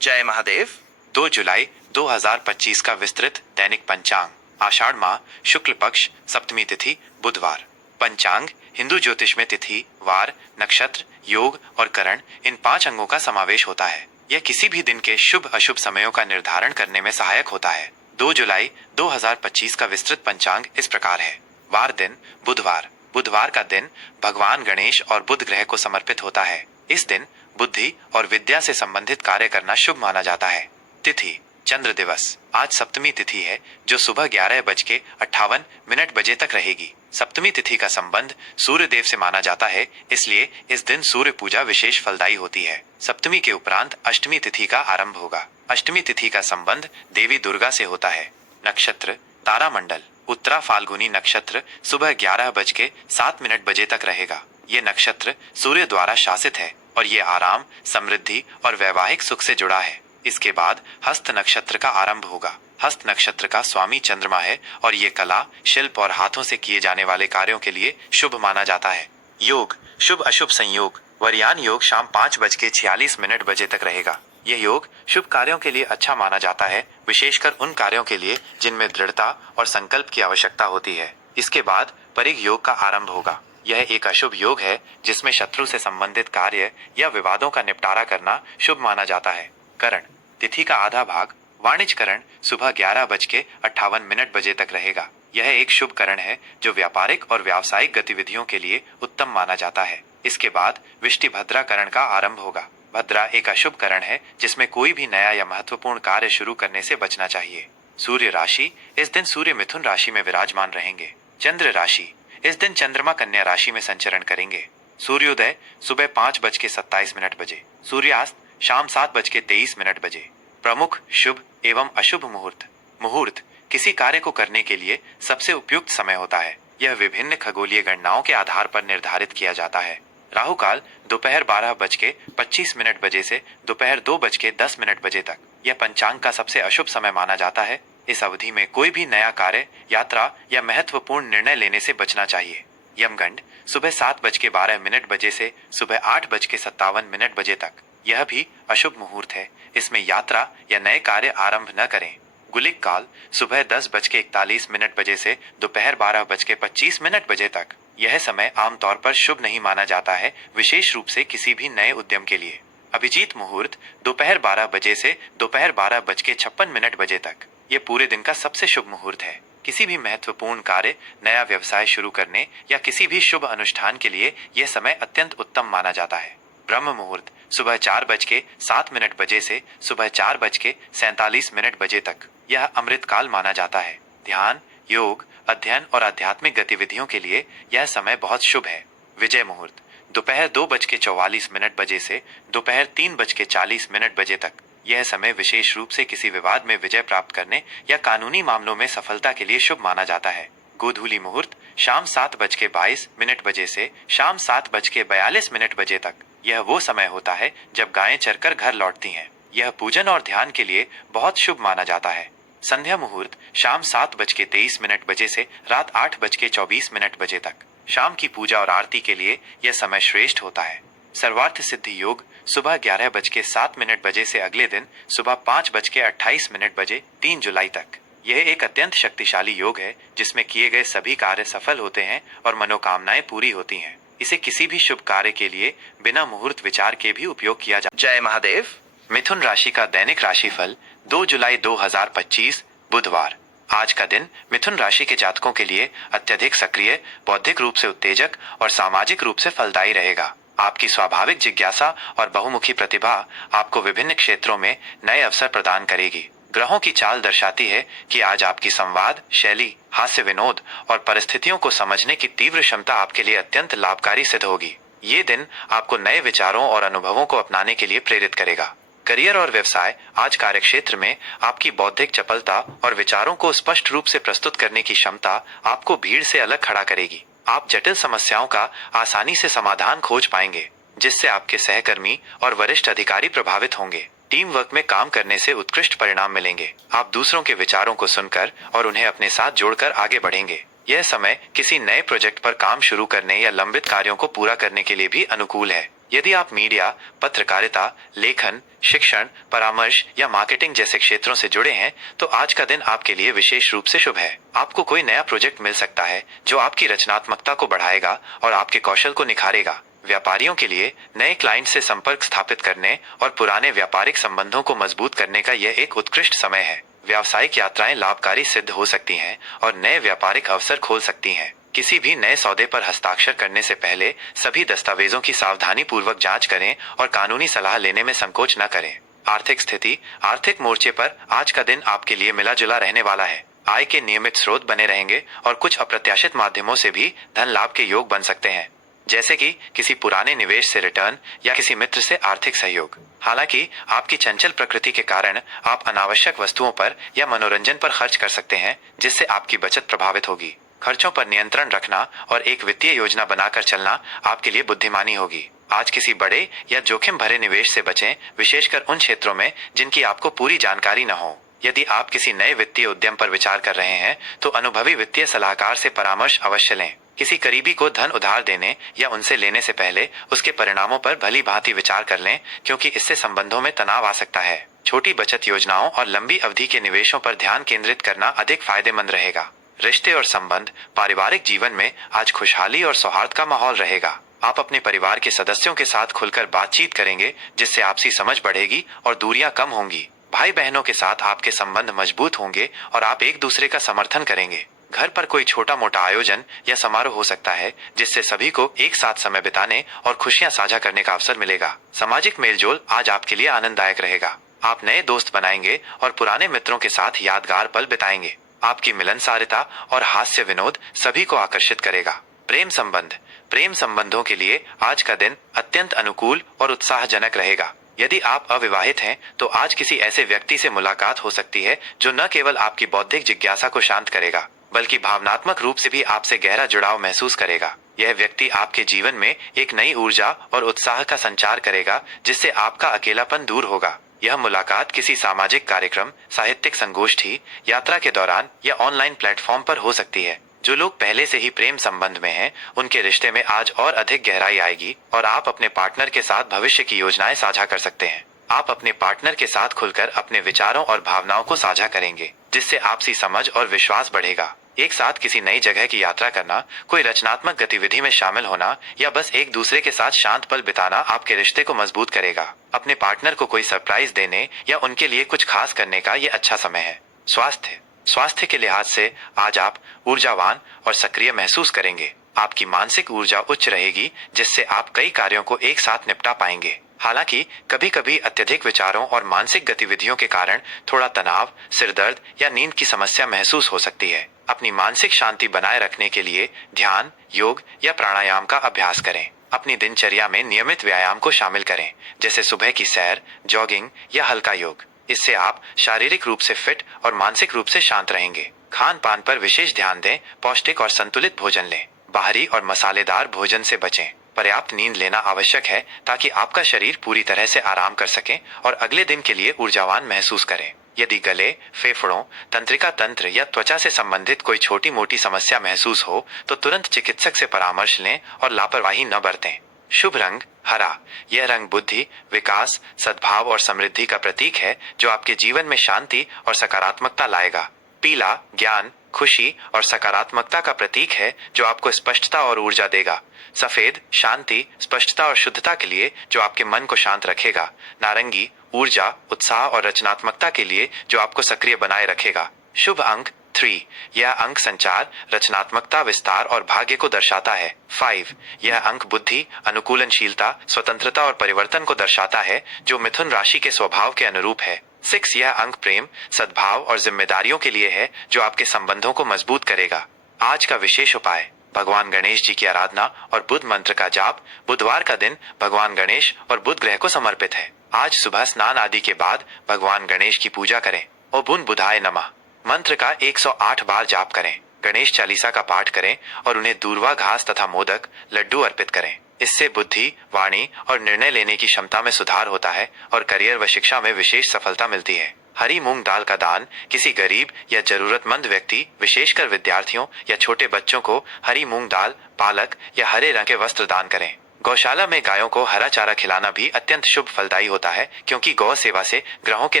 जय महादेव। 2 जुलाई 2025 का विस्तृत दैनिक पंचांग। आषाढ़ माह शुक्ल पक्ष सप्तमी तिथि बुधवार। पंचांग हिंदू ज्योतिष में तिथि, वार, नक्षत्र, योग और करण इन 5 अंगों का समावेश होता है। यह किसी भी दिन के शुभ अशुभ समयों का निर्धारण करने में सहायक होता है। 2 जुलाई 2025 का विस्तृत पंचांग इस प्रकार है। वार दिन बुधवार। बुधवार का दिन भगवान गणेश और बुध ग्रह को समर्पित होता है। इस दिन बुद्धि और विद्या से संबंधित कार्य करना शुभ माना जाता है। तिथि चंद्र दिवस। आज सप्तमी तिथि है जो सुबह 11:58 बजे तक रहेगी। सप्तमी तिथि का संबंध सूर्य देव से माना जाता है, इसलिए इस दिन सूर्य पूजा विशेष फलदायी होती है। सप्तमी के उपरांत अष्टमी तिथि का आरंभ होगा। अष्टमी तिथि का संबंध देवी दुर्गा से होता है। नक्षत्र तारामंडल। उत्तरा फाल्गुनी नक्षत्र सुबह 11:07 बजे तक रहेगा। ये नक्षत्र सूर्य द्वारा शासित है और ये आराम, समृद्धि और वैवाहिक सुख से जुड़ा है। इसके बाद हस्त नक्षत्र का आरंभ होगा। हस्त नक्षत्र का स्वामी चंद्रमा है और ये कला, शिल्प और हाथों से किए जाने वाले कार्यों के लिए शुभ माना जाता है। योग शुभ अशुभ संयोग। वरयान योग शाम 5:46 बजे तक रहेगा। यह योग शुभ कार्यों के लिए अच्छा माना जाता है, विशेषकर उन कार्यों के लिए जिनमें दृढ़ता और संकल्प की आवश्यकता होती है। इसके बाद परिग योग का आरंभ होगा। यह एक अशुभ योग है जिसमें शत्रु से संबंधित कार्य या विवादों का निपटारा करना शुभ माना जाता है। करण तिथि का आधा भाग वाणिज्य करण सुबह 11:58 बजे तक रहेगा। यह एक शुभ करण है जो व्यापारिक और व्यावसायिक गतिविधियों के लिए उत्तम माना जाता है। इसके बाद विष्टि भद्रा करण का आरंभ होगा। भद्रा एक अशुभ करण है जिसमें कोई भी नया या महत्वपूर्ण कार्य शुरू करने से बचना चाहिए। सूर्य राशि। इस दिन सूर्य मिथुन राशि में विराजमान रहेंगे। चंद्र राशि। इस दिन चंद्रमा कन्या राशि में संचरण करेंगे। सूर्योदय सुबह 5:27 बजे। सूर्यास्त शाम 7:23 बजे। प्रमुख शुभ एवं अशुभ मुहूर्त। मुहूर्त किसी कार्य को करने के लिए सबसे उपयुक्त समय होता है। यह विभिन्न खगोलीय गणनाओं के आधार पर निर्धारित किया जाता है। राहु काल दोपहर 12:25 बजे से दोपहर 2:10 बजे तक। यह पंचांग का सबसे अशुभ समय माना जाता है। इस अवधि में कोई भी नया कार्य, यात्रा या महत्वपूर्ण निर्णय लेने से बचना चाहिए। यमगंड सुबह 7:12 बजे से सुबह 8:57 बजे तक। यह भी अशुभ मुहूर्त है। इसमें यात्रा या नए कार्य आरंभ न करें। गुलिक काल सुबह 10:41 बजे से दोपहर 12:25 बजे तक। यह समय आमतौर पर शुभ नहीं माना जाता है, विशेष रूप से किसी भी नए उद्यम के लिए। अभिजीत मुहूर्त दोपहर 12 बजे से दोपहर 12:56 बजे तक। ये पूरे दिन का सबसे शुभ मुहूर्त है। किसी भी महत्वपूर्ण कार्य, नया व्यवसाय शुरू करने या किसी भी शुभ अनुष्ठान के लिए यह समय अत्यंत उत्तम माना जाता है। ब्रह्म मुहूर्त सुबह 4:07 बजे से सुबह 4:47 बजे तक। यह अमृत काल माना जाता है। ध्यान, योग, अध्ययन और आध्यात्मिक गतिविधियों के लिए यह समय बहुत शुभ है। विजय मुहूर्त दोपहर 2:44 बजे से दोपहर 3:40 बजे तक। यह समय विशेष रूप से किसी विवाद में विजय प्राप्त करने या कानूनी मामलों में सफलता के लिए शुभ माना जाता है। गोधूली मुहूर्त शाम 7:22 बजे से शाम 7:42 बजे तक। यह वो समय होता है जब गायें चरकर घर लौटती हैं। यह पूजन और ध्यान के लिए बहुत शुभ माना जाता है। संध्या मुहूर्त शाम 7:23 बजे से रात 8:24 बजे तक। शाम की पूजा और आरती के लिए यह समय श्रेष्ठ होता है। सर्वार्थ सिद्धि योग सुबह 11:07 बजे से अगले दिन सुबह 5:28 बजे 3 जुलाई तक। यह एक अत्यंत शक्तिशाली योग है जिसमें किए गए सभी कार्य सफल होते हैं और मनोकामनाएं पूरी होती हैं। इसे किसी भी शुभ कार्य के लिए बिना मुहूर्त विचार के भी उपयोग किया जा। जय महादेव। मिथुन राशि का दैनिक राशिफल 2 जुलाई 2025 बुधवार। आज का दिन मिथुन राशि के जातकों के लिए अत्यधिक सक्रिय, बौद्धिक रूप से उत्तेजक और सामाजिक रूप से फलदायी रहेगा। आपकी स्वाभाविक जिज्ञासा और बहुमुखी प्रतिभा आपको विभिन्न क्षेत्रों में नए अवसर प्रदान करेगी। ग्रहों की चाल दर्शाती है कि आज आपकी संवाद शैली, हास्य विनोद और परिस्थितियों को समझने की तीव्र क्षमता आपके लिए अत्यंत लाभकारी सिद्ध होगी। ये दिन आपको नए विचारों और अनुभवों को अपनाने के लिए प्रेरित करेगा। करियर और व्यवसाय। आज कार्यक्षेत्र में आपकी बौद्धिक चपलता और विचारों को स्पष्ट रूप से प्रस्तुत करने की क्षमता आपको भीड़ से अलग खड़ा करेगी। आप जटिल समस्याओं का आसानी से समाधान खोज पाएंगे, जिससे आपके सहकर्मी और वरिष्ठ अधिकारी प्रभावित होंगे। टीम वर्क में काम करने से उत्कृष्ट परिणाम मिलेंगे। आप दूसरों के विचारों को सुनकर और उन्हें अपने साथ जोड़कर आगे बढ़ेंगे। यह समय किसी नए प्रोजेक्ट पर काम शुरू करने या लंबित कार्यों को पूरा करने के लिए भी अनुकूल है। यदि आप मीडिया, पत्रकारिता, लेखन, शिक्षण, परामर्श या मार्केटिंग जैसे क्षेत्रों से जुड़े हैं तो आज का दिन आपके लिए विशेष रूप से शुभ है। आपको कोई नया प्रोजेक्ट मिल सकता है जो आपकी रचनात्मकता को बढ़ाएगा और आपके कौशल को निखारेगा। व्यापारियों के लिए नए क्लाइंट से संपर्क स्थापित करने और पुराने व्यापारिक संबंधों को मजबूत करने का यह एक उत्कृष्ट समय है। व्यावसायिक यात्राएं लाभकारी सिद्ध हो सकती हैं और नए व्यापारिक अवसर खोल सकती हैं। किसी भी नए सौदे पर हस्ताक्षर करने से पहले सभी दस्तावेजों की सावधानी पूर्वक जांच करें और कानूनी सलाह लेने में संकोच न करें। आर्थिक स्थिति, आर्थिक मोर्चे पर आज का दिन आपके लिए मिला जुला रहने वाला है। आय के नियमित स्रोत बने रहेंगे और कुछ अप्रत्याशित माध्यमों से भी धन लाभ के योग बन सकते हैं, जैसे कि किसी पुराने निवेश से रिटर्न या किसी मित्र से आर्थिक सहयोग। हालांकि आपकी चंचल प्रकृति के कारण आप अनावश्यक वस्तुओं पर या मनोरंजन पर खर्च कर सकते हैं, जिससे आपकी बचत प्रभावित होगी। खर्चों पर नियंत्रण रखना और एक वित्तीय योजना बनाकर चलना आपके लिए बुद्धिमानी होगी। आज किसी बड़े या जोखिम भरे निवेश से बचें, विशेषकर उन क्षेत्रों में जिनकी आपको पूरी जानकारी न हो। यदि आप किसी नए वित्तीय उद्यम पर विचार कर रहे हैं तो अनुभवी वित्तीय सलाहकार से परामर्श अवश्य लें। किसी करीबी को धन उधार देने या उनसे लेने से पहले उसके परिणामों पर भली भांति विचार कर लें, क्योंकि इससे संबंधों में तनाव आ सकता है। छोटी बचत योजनाओं और लंबी अवधि के निवेशों पर ध्यान केंद्रित करना अधिक फायदेमंद रहेगा। रिश्ते और संबंध, पारिवारिक जीवन में आज खुशहाली और सौहार्द का माहौल रहेगा। आप अपने परिवार के सदस्यों के साथ खुलकर बातचीत करेंगे, जिससे आपसी समझ बढ़ेगी और दूरियां कम होंगी। भाई बहनों के साथ आपके संबंध मजबूत होंगे और आप एक दूसरे का समर्थन करेंगे। घर पर कोई छोटा मोटा आयोजन या समारोह हो सकता है, जिससे सभी को एक साथ समय बिताने और खुशियां साझा करने का अवसर मिलेगा। सामाजिक मेलजोल आज आपके लिए आनंददायक रहेगा। आप नए दोस्त बनाएंगे और पुराने मित्रों के साथ यादगार पल बिताएंगे। आपकी मिलनसारता और हास्य विनोद सभी को आकर्षित करेगा। प्रेम संबंध, प्रेम संबंधों के लिए आज का दिन अत्यंत अनुकूल और उत्साहजनक रहेगा। यदि आप अविवाहित हैं तो आज किसी ऐसे व्यक्ति से मुलाकात हो सकती है जो न केवल आपकी बौद्धिक जिज्ञासा को शांत करेगा, बल्कि भावनात्मक रूप से भी आपसे गहरा जुड़ाव महसूस करेगा। यह व्यक्ति आपके जीवन में एक नई ऊर्जा और उत्साह का संचार करेगा, जिससे आपका अकेलापन दूर होगा। यह मुलाकात किसी सामाजिक कार्यक्रम, साहित्यिक संगोष्ठी, यात्रा के दौरान या ऑनलाइन प्लेटफॉर्म पर हो सकती है। जो लोग पहले से ही प्रेम संबंध में हैं, उनके रिश्ते में आज और अधिक गहराई आएगी और आप अपने पार्टनर के साथ भविष्य की योजनाएं साझा कर सकते हैं। आप अपने पार्टनर के साथ खुलकर अपने विचारों और भावनाओं को साझा करेंगे, जिससे आपसी समझ और विश्वास बढ़ेगा। एक साथ किसी नई जगह की यात्रा करना, कोई रचनात्मक गतिविधि में शामिल होना या बस एक दूसरे के साथ शांत पल बिताना आपके रिश्ते को मजबूत करेगा। अपने पार्टनर को कोई सरप्राइज देने या उनके लिए कुछ खास करने का ये अच्छा समय है। स्वास्थ्य, स्वास्थ्य के लिहाज से आज आप ऊर्जावान और सक्रिय महसूस करेंगे। आपकी मानसिक ऊर्जा उच्च रहेगी, जिससे आप कई कार्यों को एक साथ निपटा पाएंगे। हालांकि कभी कभी अत्यधिक विचारों और मानसिक गतिविधियों के कारण थोड़ा तनाव, सिरदर्द या नींद की समस्या महसूस हो सकती है। अपनी मानसिक शांति बनाए रखने के लिए ध्यान, योग या प्राणायाम का अभ्यास करें। अपनी दिनचर्या में नियमित व्यायाम को शामिल करें, जैसे सुबह की सैर, जॉगिंग या हल्का योग। इससे आप शारीरिक रूप से फिट और मानसिक रूप से शांत रहेंगे। खान पान पर विशेष ध्यान दें, पौष्टिक और संतुलित भोजन लें। बाहरी और मसालेदार भोजन से बचें। पर्याप्त नींद लेना आवश्यक है ताकि आपका शरीर पूरी तरह से आराम कर सके और अगले दिन के लिए ऊर्जावान महसूस करें। यदि गले, फेफड़ों, तंत्रिका तंत्र या त्वचा से संबंधित कोई छोटी मोटी समस्या महसूस हो तो तुरंत चिकित्सक से परामर्श लें और लापरवाही न बरतें। शुभ रंग हरा। यह रंग बुद्धि, विकास, सद्भाव और समृद्धि का प्रतीक है, जो आपके जीवन में शांति और सकारात्मकता लाएगा। पीला ज्ञान, खुशी और सकारात्मकता का प्रतीक है, जो आपको स्पष्टता और ऊर्जा देगा। सफेद शांति, स्पष्टता और शुद्धता के लिए, जो आपके मन को शांत रखेगा। नारंगी ऊर्जा, उत्साह और रचनात्मकता के लिए, जो आपको सक्रिय बनाए रखेगा। शुभ अंक 3। यह अंक संचार, रचनात्मकता, विस्तार और भाग्य को दर्शाता है। 5। यह अंक बुद्धि, अनुकूलनशीलता, स्वतंत्रता और परिवर्तन को दर्शाता है, जो मिथुन राशि के स्वभाव के अनुरूप है। 6। यह अंक प्रेम, सद्भाव और जिम्मेदारियों के लिए है, जो आपके संबंधों को मजबूत करेगा। आज का विशेष उपाय, भगवान गणेश जी की आराधना और बुध मंत्र का जाप। बुधवार का दिन भगवान गणेश और बुध ग्रह को समर्पित है। आज सुबह स्नान आदि के बाद भगवान गणेश की पूजा करें। ओ बुन बुधाय नमः मंत्र का 108 बार जाप करें। गणेश चालीसा का पाठ करें और उन्हें दूर्वा घास तथा मोदक, लड्डू अर्पित करें। इससे बुद्धि, वाणी और निर्णय लेने की क्षमता में सुधार होता है और करियर व शिक्षा में विशेष सफलता मिलती है। हरी मूंग दाल का दान, किसी गरीब या जरूरतमंद व्यक्ति, विशेषकर विद्यार्थियों या छोटे बच्चों को हरी मूंग दाल, पालक या हरे रंग के वस्त्र दान करें। गौशाला में गायों को हरा चारा खिलाना भी अत्यंत शुभ फलदायी होता है, क्योंकि गौ सेवा से ग्रहों के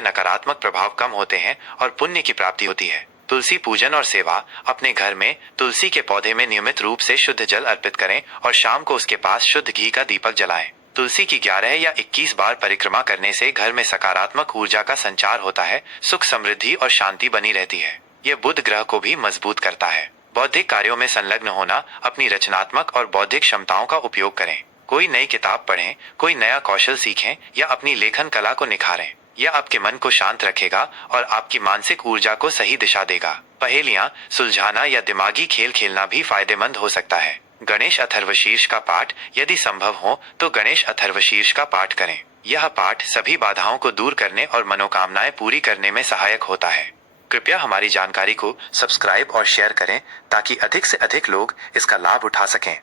नकारात्मक प्रभाव कम होते हैं और पुण्य की प्राप्ति होती है। तुलसी पूजन और सेवा। अपने घर में तुलसी के पौधे में नियमित रूप से शुद्ध जल अर्पित करें और शाम को उसके पास शुद्ध घी का दीपक जलाएं। तुलसी की 11 या 21 बार परिक्रमा करने से घर में सकारात्मक ऊर्जा का संचार होता है, सुख समृद्धि और शांति बनी रहती है। यह बुध ग्रह को भी मजबूत करता है। बौद्धिक कार्यों में संलग्न होना। अपनी रचनात्मक और बौद्धिक क्षमताओं का उपयोग करें। कोई नई किताब पढ़ें, कोई नया कौशल सीखें या अपनी लेखन कला को निखारें। यह आपके मन को शांत रखेगा और आपकी मानसिक ऊर्जा को सही दिशा देगा। पहेलियां सुलझाना या दिमागी खेल खेलना भी फायदेमंद हो सकता है। गणेश अथर्वशीर्ष का पाठ। यदि संभव हो तो गणेश अथर्वशीर्ष का पाठ करें। यह पाठ सभी बाधाओं को दूर करने और मनोकामनाएं पूरी करने में सहायक होता है। कृपया हमारी जानकारी को सब्सक्राइब और शेयर करें ताकि अधिक से अधिक लोग इसका लाभ उठा सकें।